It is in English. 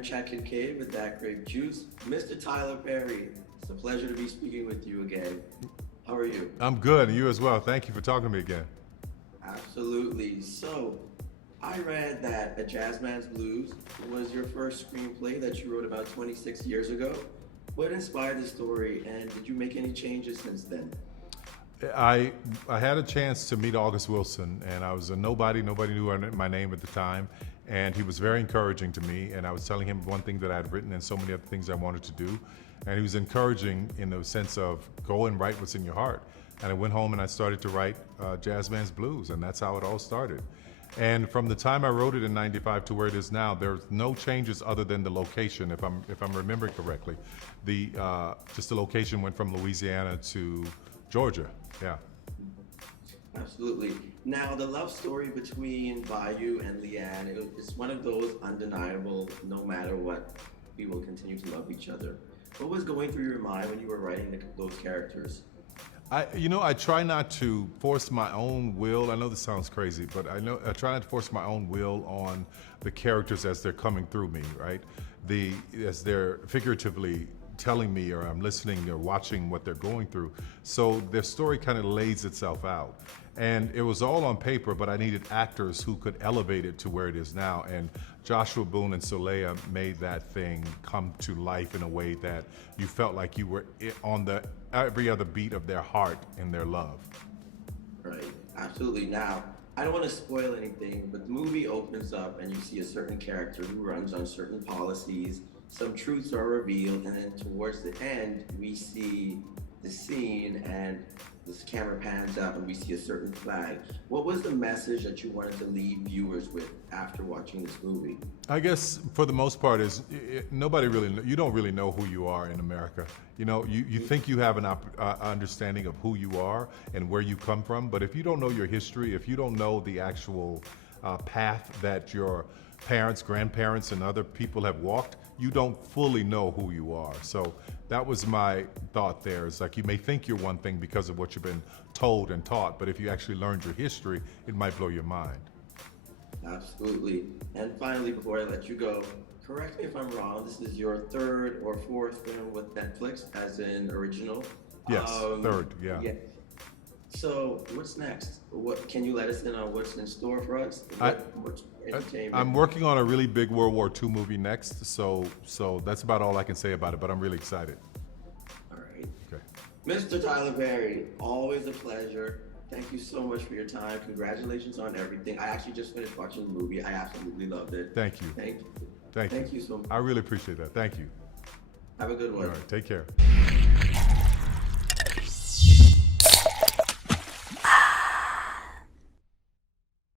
I'm Chet Kincaid with That Grape Juice. Mr. Tyler Perry, it's a pleasure to be speaking with you again. How are you? I'm good, and you as well. Thank you for talking to me again. Absolutely. So, I read that A Jazzman's Blues was your first screenplay that you wrote about 26 years ago. What inspired the story, and did you make any changes since then? I had a chance to meet August Wilson, and I was a nobody. Nobody knew my name at the time, and he was very encouraging to me. And I was telling him one thing that I had written and so many other things I wanted to do, and he was encouraging in the sense of go and write what's in your heart. And I went home and I started to write Jazzman's Blues, and that's how it all started. And from the time I wrote it in '95 to where it is now, there's no changes other than the location. If I'm remembering correctly, just the location went from Louisiana to Georgia. Yeah. Absolutely. Now, the love story between Bayou and Leanne, it's one of those undeniable, no matter what, we will continue to love each other. What was going through your mind when you were writing those characters? I try not to force my own will. I know this sounds crazy, but I try not to force my own will on the characters as they're coming through me, right? As they're figuratively telling me, or I'm listening or watching what they're going through. So their story kind of lays itself out. And it was all on paper, but I needed actors who could elevate it to where it is now. And Joshua Boone and Soleil made that thing come to life in a way that you felt like you were on every other beat of their heart and their love. Right, absolutely. Now, I don't want to spoil anything, but the movie opens up and you see a certain character who runs on certain policies. Some truths are revealed, and then towards the end, we see the scene and this camera pans up and we see a certain flag. What was the message that you wanted to leave viewers with after watching this movie? I guess for the most part is nobody really, you don't really know who you are in America. You think you have an understanding of who you are and where you come from, but if you don't know your history, if you don't know the actual path that your parents, grandparents, and other people have walked, you don't fully know who you are. So that was my thought there. It's like you may think you're one thing because of what you've been told and taught, but if you actually learned your history, it might blow your mind. Absolutely. And finally, before I let you go, correct me if I'm wrong, this is your third or fourth film with Netflix as an original? Yes, third, yeah. So what's next? What can you let us in on what's in store for us? What's entertainment? I'm working on a really big World War II movie next, so that's about all I can say about it, but I'm really excited. All right. Okay. Mr. Tyler Perry, always a pleasure. Thank you so much for your time. Congratulations on everything. I actually just finished watching the movie. I absolutely loved it. Thank you. Thank you. Thank you. Thank you so much. I really appreciate that. Thank you. Have a good one. All right, take care.